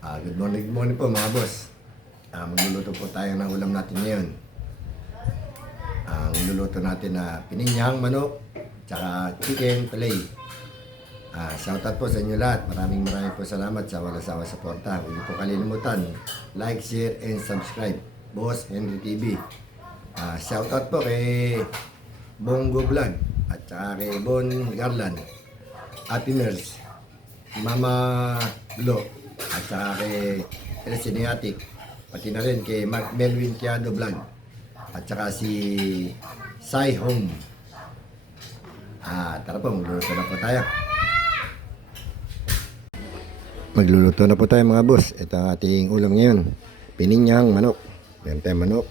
Good morning po mga boss. Magluluto po tayo ng ulam natin ngayon. Ang niluluto natin na pininyang manok, tsaka chicken fillet. Shoutout po sa inyo lahat. Maraming po salamat sa walang sawang suporta. Huwag niyo po kalilimutan, like, share, and subscribe. Boss Henry TV. Shoutout po kay Bongo Vlog at saka kay Bon Garland, Ate Ners, Mama Lo, at saka kay El Cineatic, pati na rin kay Mark Melvin Tiado Vlog, at saka si Sai Home. Tara po, magluluto na po tayo. Magluluto na po tayo mga boss. Ito ang ating ulam ngayon. Pininyang manok. Meron tayong manok,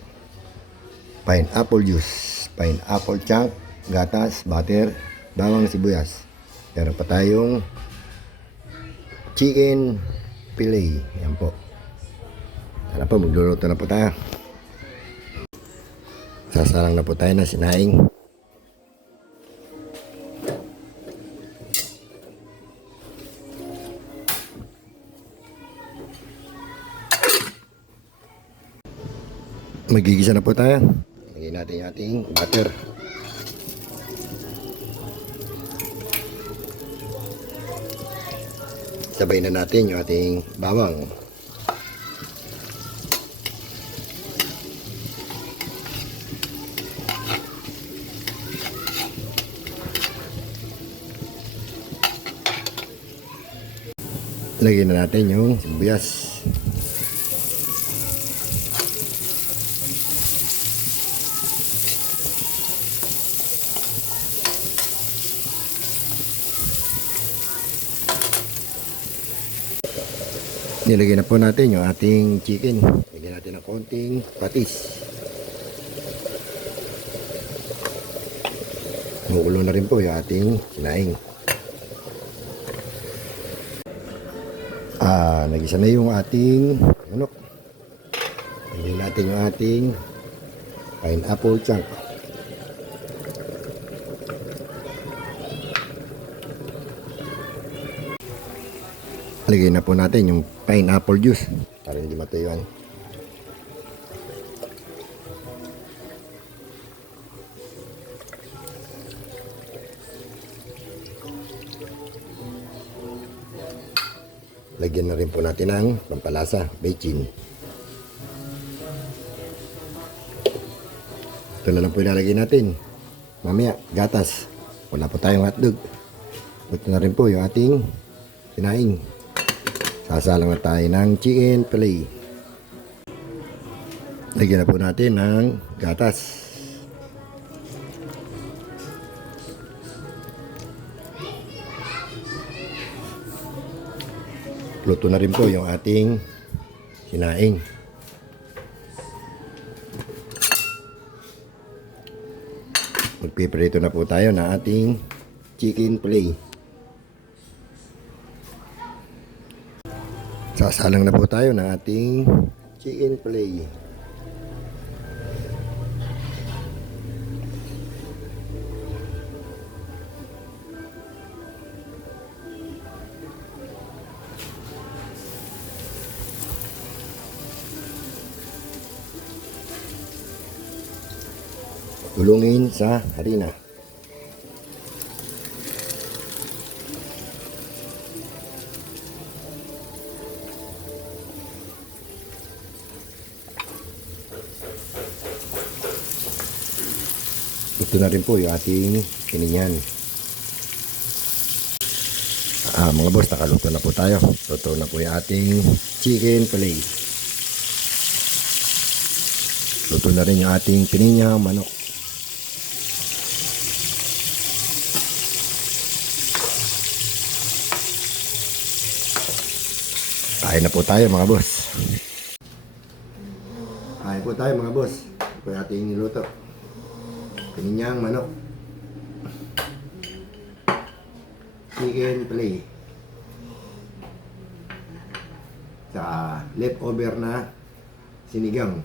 pineapple juice, pineapple chunk, gatas, butter, bawang sibuyas. Meron pa tayong chicken fillet. Yan po. Tara po, magluluto na po tayo. Sasalang na po tayo na sinaing. Magigisa na po tayo. Lagyan natin yung ating butter. Sabay na natin yung ating bawang. Lagyan na natin yung sibuyas. Nilagyan na po natin yung ating chicken. Lagyan natin ng konting patis. Magulo na rin po yung ating sinaing. Nagisa na yung ating manok. Lagyan natin yung ating pineapple chunk. Lagyan na po natin yung pineapple juice para hindi matuyuan. Lagyan na rin po natin ng pampalasa, bechin. Ito na lang po ilalagay natin. Mamaya, gatas. Wala po tayong hotdog. Ito na rin po yung ating sinaing. Sasalang na tayo ng chicken fillet. Lagyan na po natin ng gatas. Luto na rin po yung ating sinaing. Magpiprito na po tayo ng ating chicken fillet. Sasalang na po tayo ng ating chicken fillet. Tulungin sa harina. Ito na rin po yung ating pininyan. Mga boss, nakaluto na po tayo. Luto na po yung ating chicken fillet. Luto na rin yung ating pininyang manok. Kain na po tayo mga boss. Kain po tayo mga boss. Ito po yung ating niluto. Pininyang manok, chicken fillet, sa leftover na sinigang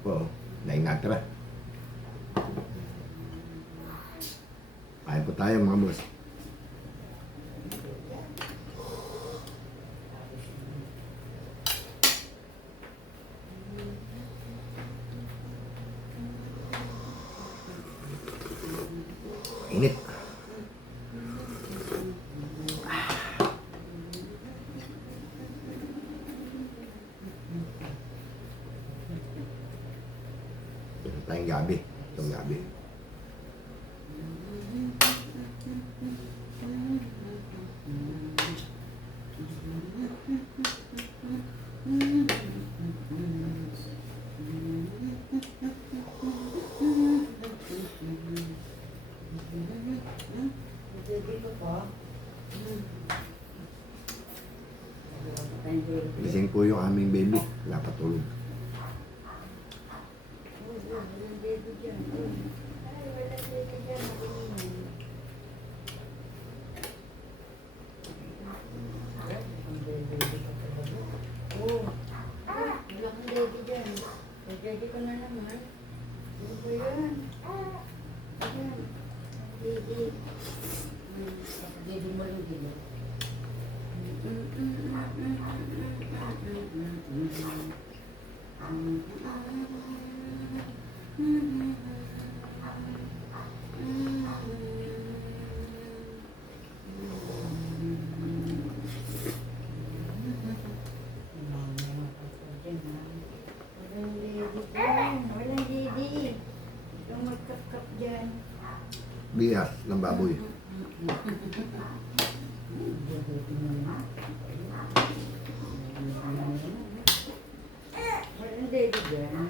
po na inatra. Kain po tayo mga boss. tayong gabi. Itong gabi. Gising po yung aming baby. Napatulog. Ready ko na naman. Ano ba yan? Ayan. Ready. Ready mo rin dito. Walang ready. Ikaw magkap-kap dyan. Bigas ng baboy. Walang ready dyan.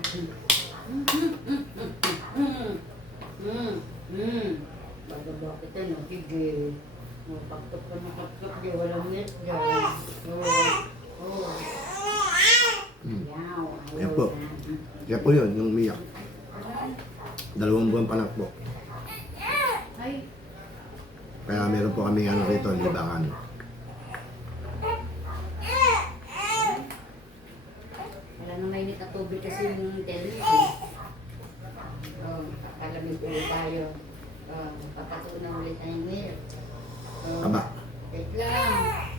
Baga bakit ano? Sige. Paktok ka makapkap dyan. Walang net dyan. Oh. Yaw. Yan po. Kaya po yun, yung umiyak. 2 buwan pa lang po. Ay. Kaya meron po kami ano rito, libangan. Wala nang mainit na tubig kasi yung television. Kakalamig po tayo. Papatunaw ulit tayo ngayon. Aba. Wait lang.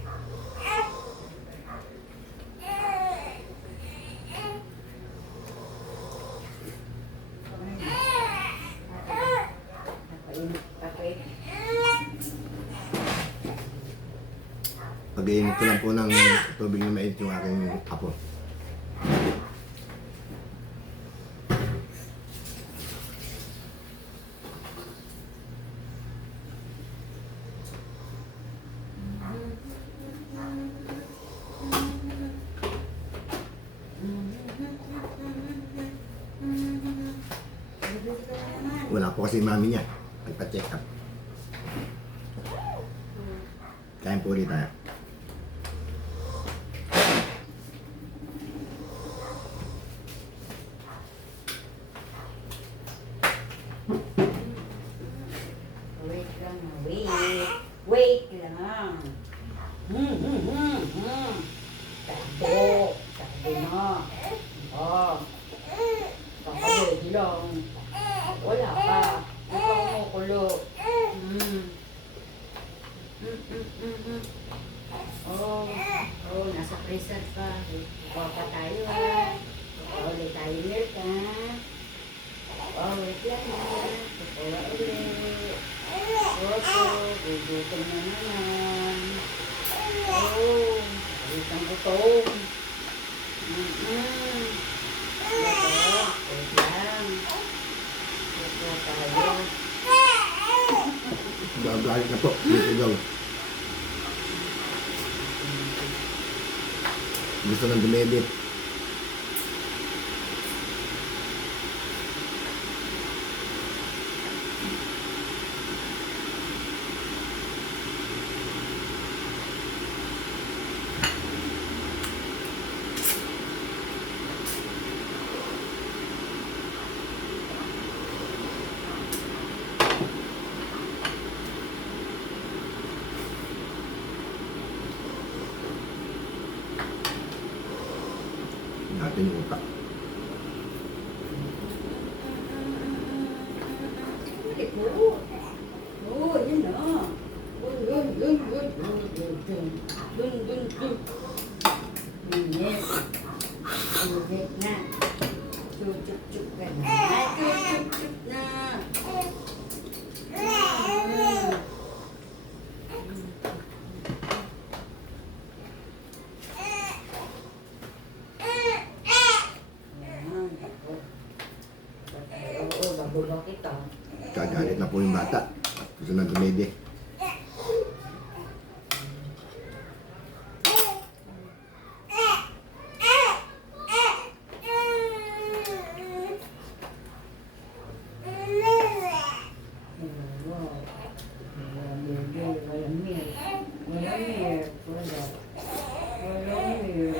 Pag-iinit ko lang po ng tubig na mait yung aking apo. Wala po kasi mami niya. Nagpa-check up. Kain po ulit tayo. Wait lang. Wait lang. Takbo na. Kakabedi lang. Wala pa. Ikaw mo kulo. Nasa freezer pa. Kuha pa tayo ha. Kuha ulit tayo milk ha. Wait lang ha. Kuha ulit. Gugutom na naman. Ulit ang gutom. Wait lang. Kuha tayo. Gagawin na po. Dito daw. Gusto nang dumedit. Natin yung utak. Yun na. Init na. Chuchup-chup ka na. Ay, chuchup-chup na. ba kita? Kagalit na po yung bata. Gusto na dumede. Walang milk. Walang milk. Walang milk.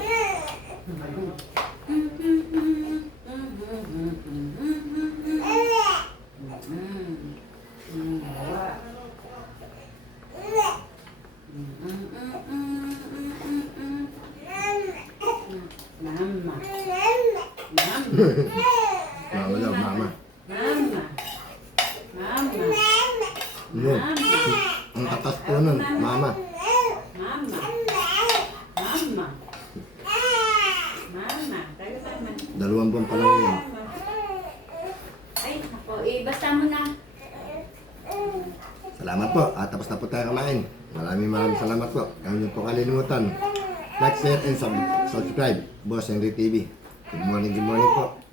Mama. Wala, mama. Mama. Mama. Yun. Ang atas po nun, mama. Mama. Mama. Mama. Tayo naman. 2 buwan pa lang yun. Ay, ako. Basta mo na. Salamat po. Tapos na po tayo kumain. Maraming salamat po. Huwag niyo po kalimutan. Like, share, and subscribe. Boss Henry TV. Good morning po.